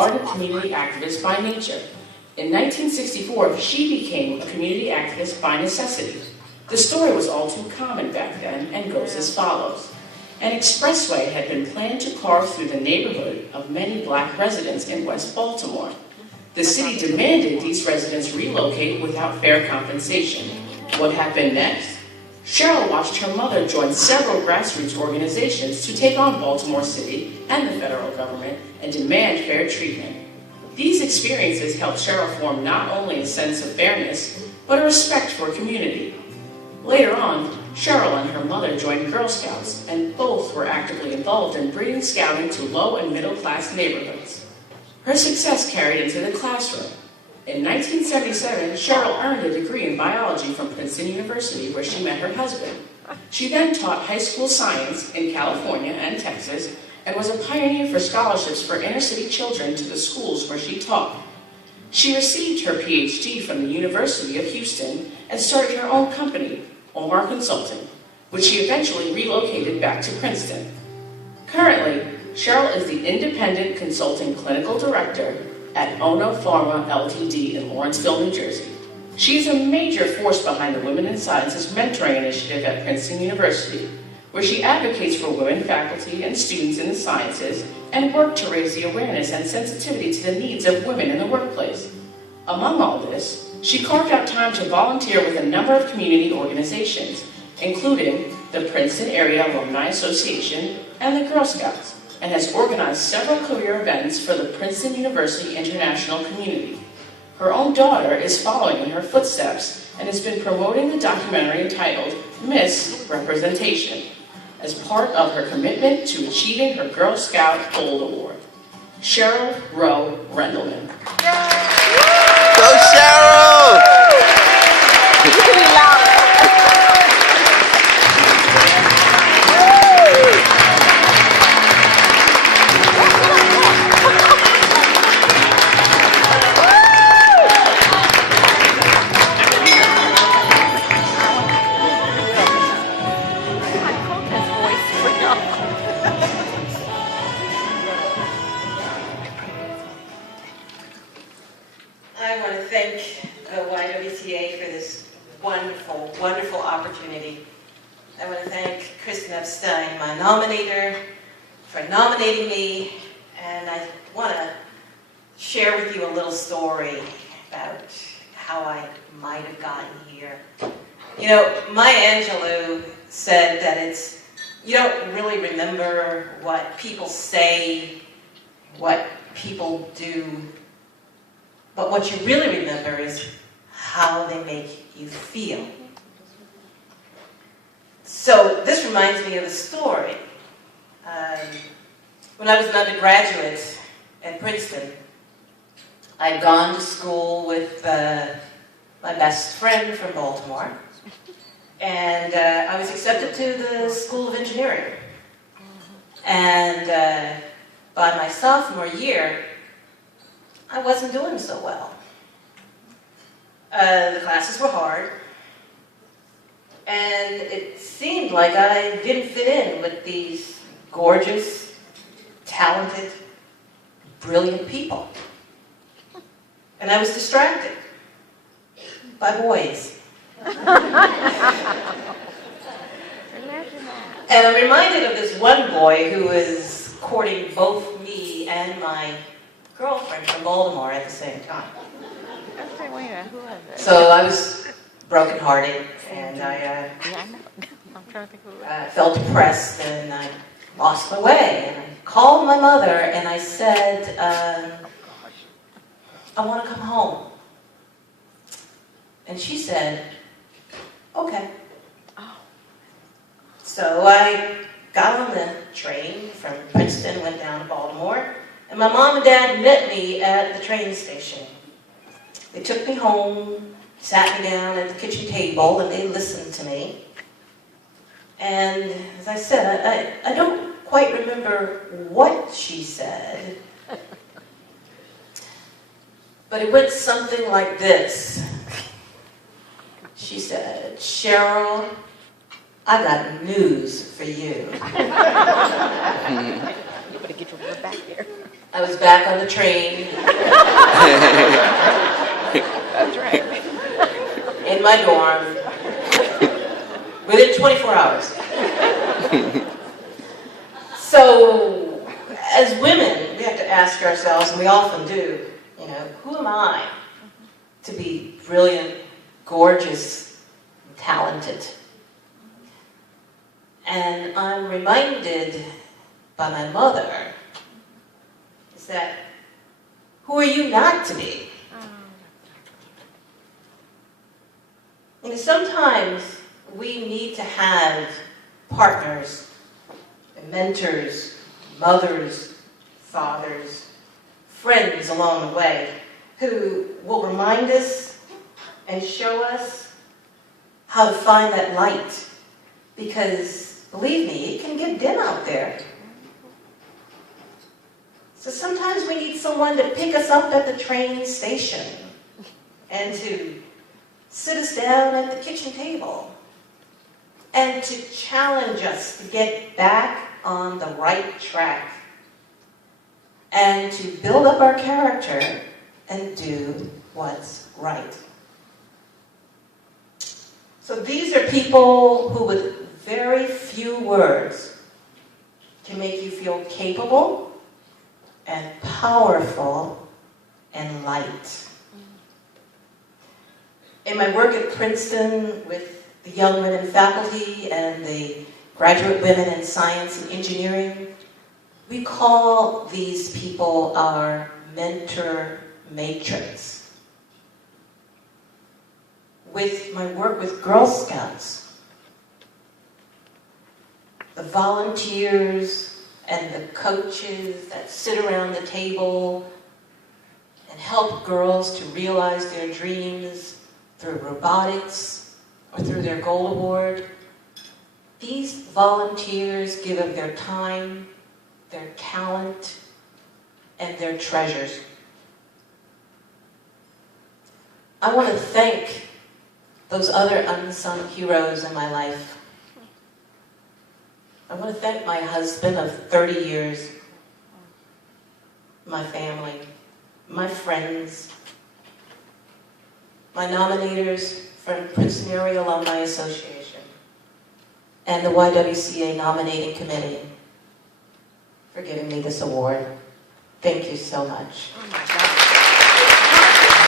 ardent community activist by nature. In 1964, she became a community activist by necessity. The story was all too common back then and goes as follows. An expressway had been planned to carve through the neighborhood of many black residents in West Baltimore. The city demanded these residents relocate without fair compensation. What happened next? Cheryl watched her mother join several grassroots organizations to take on Baltimore City and the federal government and demand fair treatment. These experiences helped Cheryl form not only a sense of fairness, but a respect for community. Later on, Cheryl and her mother joined Girl Scouts, and both were actively involved in bringing scouting to low and middle class neighborhoods. Her success carried into the classroom. In 1977, Cheryl earned a degree in biology from Princeton University, where she met her husband. She then taught high school science in California and Texas, and was a pioneer for scholarships for inner-city children to the schools where she taught. She received her PhD from the University of Houston and started her own company, Omar Consulting, which she eventually relocated back to Princeton. Currently, Cheryl is the Independent Consulting Clinical Director at Ono Pharma Ltd. In Lawrenceville, New Jersey. She is a major force behind the Women in Sciences Mentoring Initiative at Princeton University, where she advocates for women faculty and students in the sciences and work to raise the awareness and sensitivity to the needs of women in the workplace. Among all this, she carved out time to volunteer with a number of community organizations, including the Princeton Area Alumni Association and the Girl Scouts, and has organized several career events for the Princeton University international community. Her own daughter is following in her footsteps and has been promoting the documentary entitled Miss Representation as part of her commitment to achieving her Girl Scout Gold Award. Cheryl Rowe-Rendleman. Go Cheryl! I want to thank YWCA for this wonderful, wonderful opportunity. I want to thank Kristen Epstein, my nominator, for nominating me, and I want to share with you a little story about how I might have gotten here. You know, Maya Angelou said that you don't really remember what people say, what people do, but what you really remember is how they make you feel. So this reminds me of a story. When I was an undergraduate at Princeton, I'd gone to school with my best friend from Baltimore, and I was accepted to the School of Engineering. And by my sophomore year, I wasn't doing so well. The classes were hard, and it seemed like I didn't fit in with these gorgeous, talented, brilliant people. And I was distracted by boys. And I'm reminded of this one boy who was courting both me and my girlfriend from Baltimore at the same time. So I was brokenhearted, and I felt depressed, and I lost my way. And I called my mother, and I said, I want to come home. And she said, okay. So I got on the train from Princeton, went down to Baltimore, and my mom and dad met me at the train station. They took me home, sat me down at the kitchen table, and they listened to me. And as I said, I don't quite remember what she said, but it went something like this. She said, Cheryl, I got news for you. You better get your word back there. I was back on the train. That's right. In my dorm. Within 24 hours. So, as women, we have to ask ourselves, and we often do, who am I to be brilliant, gorgeous, and talented? And I'm reminded by my mother is that, who are you not to be? Sometimes we need to have partners, mentors, mothers, fathers, friends along the way who will remind us and show us how to find that light. Because, believe me, it can get dim out there. So sometimes we need someone to pick us up at the train station and to sit us down at the kitchen table and to challenge us to get back on the right track and to build up our character and do what's right. So these are people who, with very few words, can make you feel capable and powerful and light. In my work at Princeton with the young women faculty and the graduate women in science and engineering, we call these people our mentor matrix. With my work with Girl Scouts, the volunteers and the coaches that sit around the table and help girls to realize their dreams through robotics or through their Gold Award, these volunteers give of their time, their talent, and their treasures. I want to thank those other unsung heroes in my life. I want to thank my husband of 30 years, my family, my friends, my nominators from Princeton Area Alumni Association, and the YWCA nominating committee for giving me this award. Thank you so much. Oh my God.